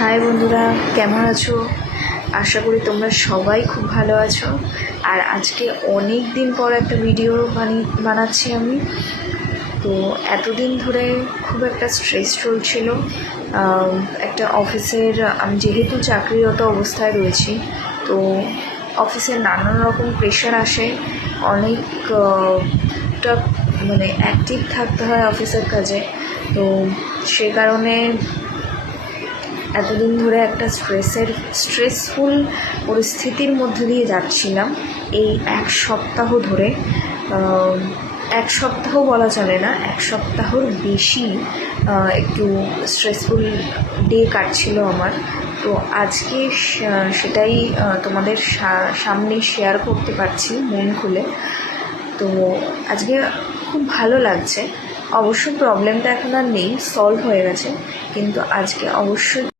High বন্ধুরা, কেমন আছো? আশা করি তোমরা সবাই খুব ভালো আছো। আর আজকে অনেক দিন পর একটা ভিডিও বানাচ্ছি আমি। তো এতদিন ধরে খুব একটা স্ট্রেস চলছিল একটা অফিসের। আমি যেহেতু চাকরিরত অবস্থায় রয়েছি, তো অফিসের নানান রকম প্রেশার আসে। অনেকটা অ্যাক্টিভ থাকতে হয় অফিসের কাজে। তো সে কারণে এতদিন ধরে একটা স্ট্রেসফুল পরিস্থিতির মধ্যে দিয়ে যাচ্ছিলাম এই এক সপ্তাহ ধরে। এক সপ্তাহ বলা চলে না, এক সপ্তাহর বেশি একটু স্ট্রেসফুল ডে কাটছিল আমার। তো আজকে সেটাই তোমাদের সামনে শেয়ার করতে পারছি মন খুলে। তো আজকে খুব ভালো লাগছে। অবশ্য প্রবলেমটা এখন আর নেই, সলভ হয়ে গেছে, কিন্তু আজকে অবশ্যই